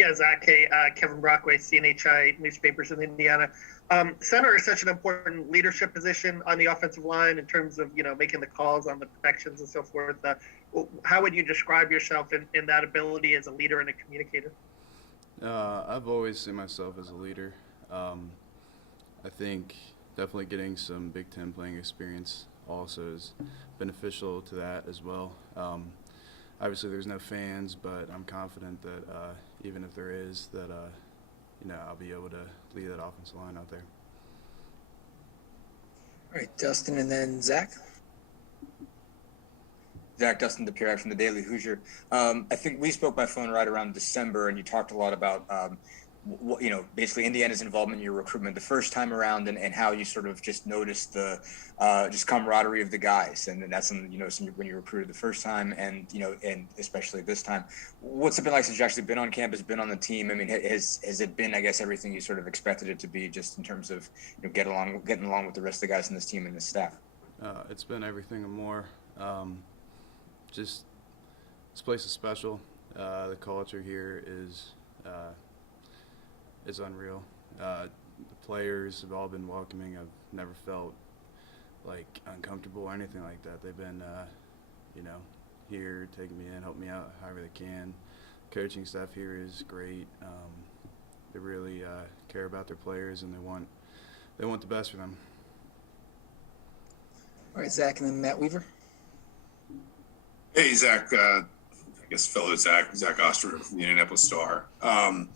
Yeah, Zach. Hey, Kevin Brockway, CNHI Newspapers in Indiana. Center is such an important leadership position on the offensive line in terms of making the calls on the protections and so forth. How would you describe yourself in that ability as a leader and a communicator? I've always seen myself as a leader. I think definitely getting some Big Ten playing experience also is beneficial to that as well. Obviously, there's no fans, but I'm confident that even if there is, that I'll be able to lead that offensive line out there. All right, Dustin, and then Zach. Zach, Dustin DePierre from the Daily Hoosier. I think we spoke by phone right around December, and you talked a lot about, basically Indiana's involvement in your recruitment the first time around, and how you sort of just noticed the just camaraderie of the guys, and that's something when you recruited the first time, and especially this time. What's it been like since you actually been on campus, been on the team? I mean, has it been, I guess, everything you sort of expected it to be, just in terms of getting along with the rest of the guys in this team and this staff? It's been everything and more. Just this place is special. The culture here is unreal. The players have all been welcoming. I've never felt like uncomfortable or anything like that. They've been, here, taking me in, helping me out however they can. Coaching staff here is great. They really care about their players, and they want the best for them. All right, Zach, and then Matt Weaver. Hey, Zach. I guess fellow Zach Oster from the Indianapolis Star. Kind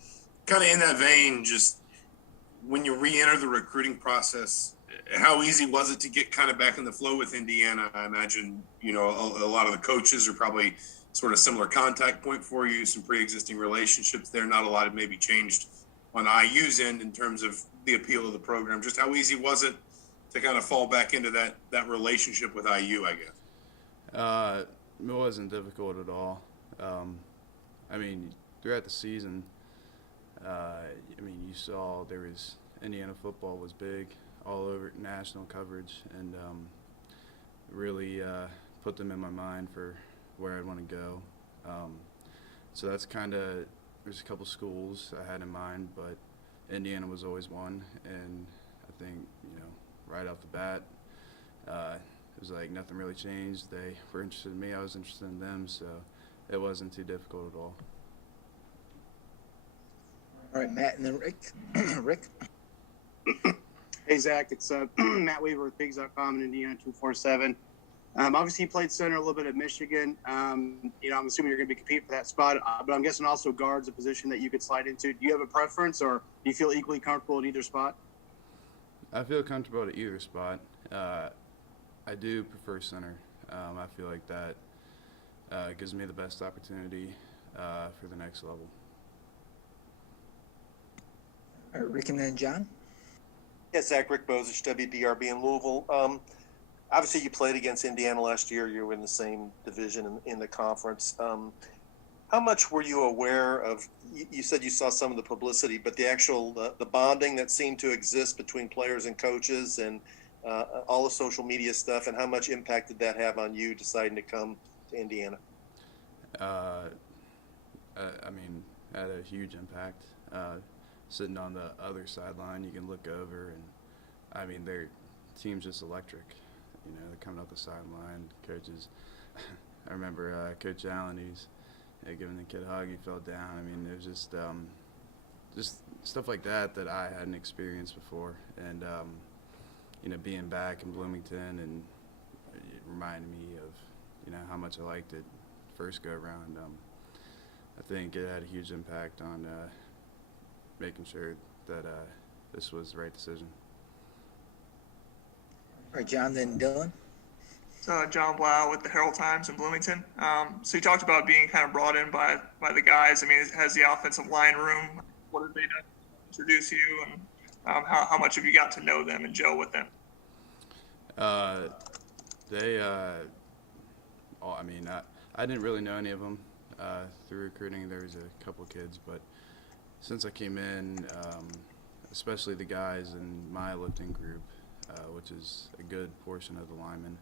of in that vein, just when you re-enter the recruiting process, how easy was it to get kind of back in the flow with Indiana? I imagine, a lot of the coaches are probably sort of similar contact point for you, some pre-existing relationships there. Not a lot have maybe changed on IU's end in terms of the appeal of the program. Just how easy was it to kind of fall back into that relationship with IU, I guess? It wasn't difficult at all. Throughout the season, you saw there was Indiana football was big, all over national coverage, and really put them in my mind for where I'd want to go. So that's there's a couple schools I had in mind, but Indiana was always one, and I think, right off the bat, it was like nothing really changed. They were interested in me. I was interested in them, so it wasn't too difficult at all. All right, Matt, and then Rick. Rick. Hey, Zach. It's Matt Weaver with Pigs.com in Indiana 247. Obviously, you played center a little bit at Michigan. I'm assuming you're going to be competing for that spot, but I'm guessing also guard's a position that you could slide into. Do you have a preference, or do you feel equally comfortable at either spot? I feel comfortable at either spot. I do prefer center. I feel like that gives me the best opportunity for the next level. All right, Rick, and then John. Yes, Zach, Rick Bozich, WDRB in Louisville. Obviously, you played against Indiana last year. You were in the same division in the conference. How much were you aware of? You said you saw some of the publicity, but the actual the bonding that seemed to exist between players and coaches, and all the social media stuff, and how much impact did that have on you deciding to come to Indiana? Had a huge impact. Sitting on the other sideline, you can look over, and their team's just electric. They're coming up the sideline. Coaches, I remember Coach Allen, he's giving the kid a hug. He fell down. It was just stuff like that I hadn't experienced before, and being back in Bloomington, and it reminded me of how much I liked it first go around. I think it had a huge impact on making sure that this was the right decision. All right, John, then Dylan. John Blau with the Herald Times in Bloomington. So you talked about being kind of brought in by the guys. Has the offensive line room, what have they done to introduce you, and how much have you got to know them and gel with them? I didn't really know any of them through recruiting. There was a couple kids, but since I came in, especially the guys in my lifting group, which is a good portion of the linemen,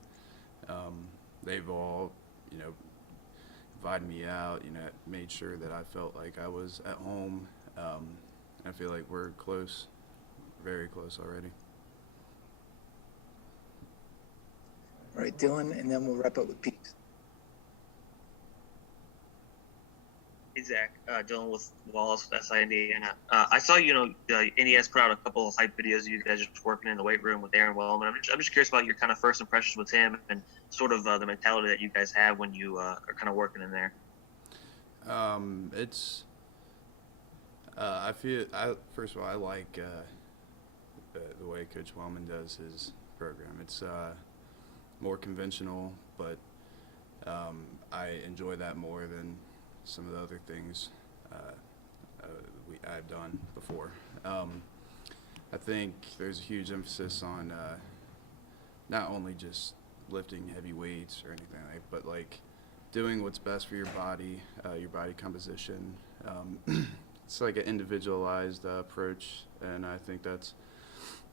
they've all, invited me out, made sure that I felt like I was at home. I feel like we're close, very close already. All right, Dylan, and then we'll wrap up with Pete. Hey Zach, Dylan with Wallace, SI Indiana. I saw NES put out a couple of hype videos of you guys just working in the weight room with Aaron Wellman. I'm just curious about your kind of first impressions with him and sort of the mentality that you guys have when you are kind of working in there. First of all, I like the way Coach Wellman does his program. It's more conventional, but I enjoy that more than some of the other things I've done before. I think there's a huge emphasis on not only just lifting heavy weights or anything but doing what's best for your body composition. It's like an individualized approach, and I think that's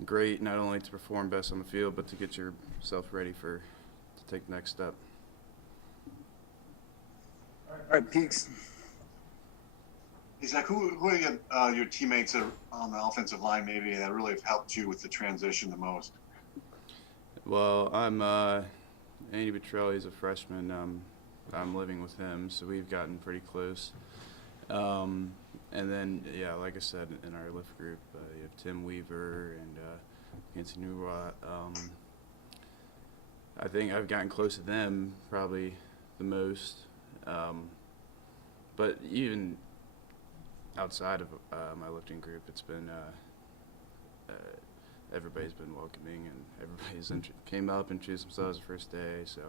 great, not only to perform best on the field, but to get yourself ready to take the next step. All right, Peaks. Hey, Zach, who are your teammates on the offensive line maybe that really have helped you with the transition the most? Well, I'm Andy Petrelli's a freshman. I'm living with him, so we've gotten pretty close. And then, yeah, like I said, in our lift group, you have Tim Weaver and Nancy Newrot. I think I've gotten close to them probably the most. But even outside of my lifting group, it's been everybody's been welcoming, and everybody's came up and introduced themselves the first day. So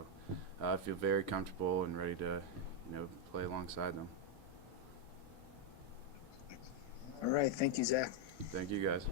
I feel very comfortable and ready to, play alongside them. All right, thank you, Zach. Thank you, guys.